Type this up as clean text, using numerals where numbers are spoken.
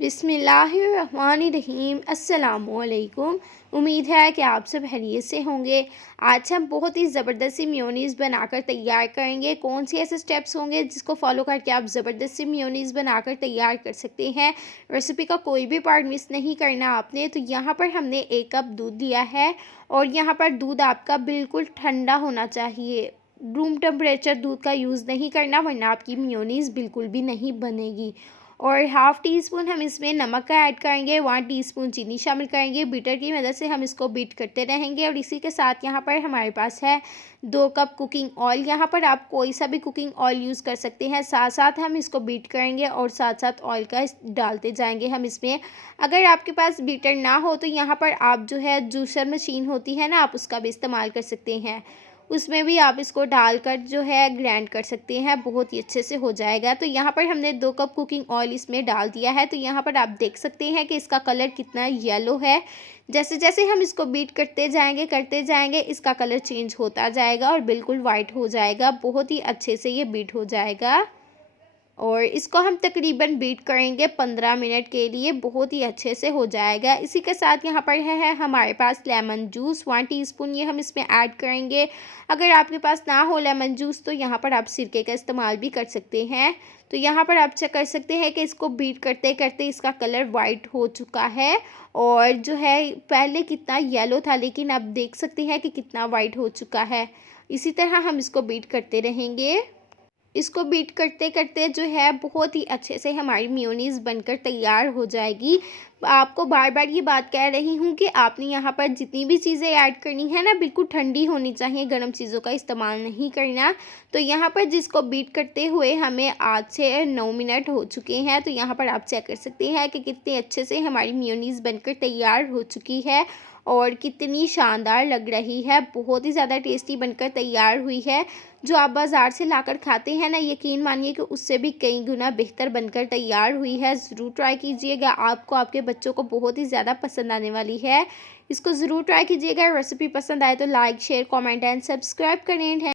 बिस्मिल्लाहिर्रहमानिर्रहीम। अस्सलामुअलैकुम। उम्मीद है कि आप सब खैरियत से होंगे। आज हम बहुत ही ज़बरदस्त सी मेयोनीज़ बनाकर तैयार करेंगे। कौन से ऐसे स्टेप्स होंगे जिसको फॉलो करके आप ज़बरदस्त सी मेयोनीज़ बनाकर तैयार कर सकते हैं। रेसिपी का कोई भी पार्ट मिस नहीं करना आपने। तो यहाँ पर हमने 1 कप दूध लिया है और यहाँ पर दूध आपका बिल्कुल ठंडा होना चाहिए। रूम टेम्परेचर दूध का यूज़ नहीं करना, वरना आपकी मेयोनीज़ बिल्कुल भी नहीं बनेगी। और हाफ़ टी स्पून हम इसमें नमक का ऐड करेंगे, 1 टीस्पून चीनी शामिल करेंगे। बीटर की मदद से हम इसको बीट करते रहेंगे। और इसी के साथ यहाँ पर हमारे पास है 2 कप कुकिंग ऑयल। यहाँ पर आप कोई सा भी कुकिंग ऑयल यूज़ कर सकते हैं। साथ साथ हम इसको बीट करेंगे और साथ साथ ऑयल का डालते जाएंगे हम इसमें। अगर आपके पास बीटर ना हो तो यहाँ पर आप जो है जूसर मशीन होती है ना, आप उसका भी इस्तेमाल कर सकते हैं। उसमें भी आप इसको डालकर जो है ग्राइंड कर सकते हैं, बहुत ही अच्छे से हो जाएगा। तो यहाँ पर हमने 2 कप कुकिंग ऑयल इसमें डाल दिया है। तो यहाँ पर आप देख सकते हैं कि इसका कलर कितना येलो है। जैसे जैसे हम इसको बीट करते जाएंगे इसका कलर चेंज होता जाएगा और बिल्कुल वाइट हो जाएगा। बहुत ही अच्छे से ये बीट हो जाएगा और इसको हम तकरीबन बीट करेंगे 15 मिनट के लिए, बहुत ही अच्छे से हो जाएगा। इसी के साथ यहाँ पर है हमारे पास लेमन जूस, 1 टीस्पून ये हम इसमें ऐड करेंगे। अगर आपके पास ना हो लेमन जूस तो यहाँ पर आप सिरके का इस्तेमाल भी कर सकते हैं। तो यहाँ पर आप चेक कर सकते हैं कि इसको बीट करते करते इसका कलर वाइट हो चुका है और जो है पहले कितना येलो था, लेकिन आप देख सकते हैं कि कितना वाइट हो चुका है। इसी तरह हम इसको बीट करते रहेंगे। इसको बीट करते करते जो है बहुत ही अच्छे से हमारी मेयोनीज़ बनकर तैयार हो जाएगी। आपको बार बार ये बात कह रही हूँ कि आपने यहाँ पर जितनी भी चीज़ें ऐड करनी है ना, बिल्कुल ठंडी होनी चाहिए, गर्म चीज़ों का इस्तेमाल नहीं करना। तो यहाँ पर जिसको बीट करते हुए हमें 8 से 9 मिनट हो चुके हैं। तो यहाँ पर आप चेक कर सकते हैं कि कितने अच्छे से हमारी मेयोनीज़ बनकर तैयार हो चुकी है और कितनी शानदार लग रही है। बहुत ही ज़्यादा टेस्टी बनकर तैयार हुई है। जो आप बाज़ार से लाकर खाते हैं ना, यकीन मानिए कि उससे भी कई गुना बेहतर बनकर तैयार हुई है। ज़रूर ट्राई कीजिएगा, आपको आपके बच्चों को बहुत ही ज़्यादा पसंद आने वाली है। इसको ज़रूर ट्राई कीजिएगा। रेसिपी पसंद आए तो like, share, comment and subscribe करें।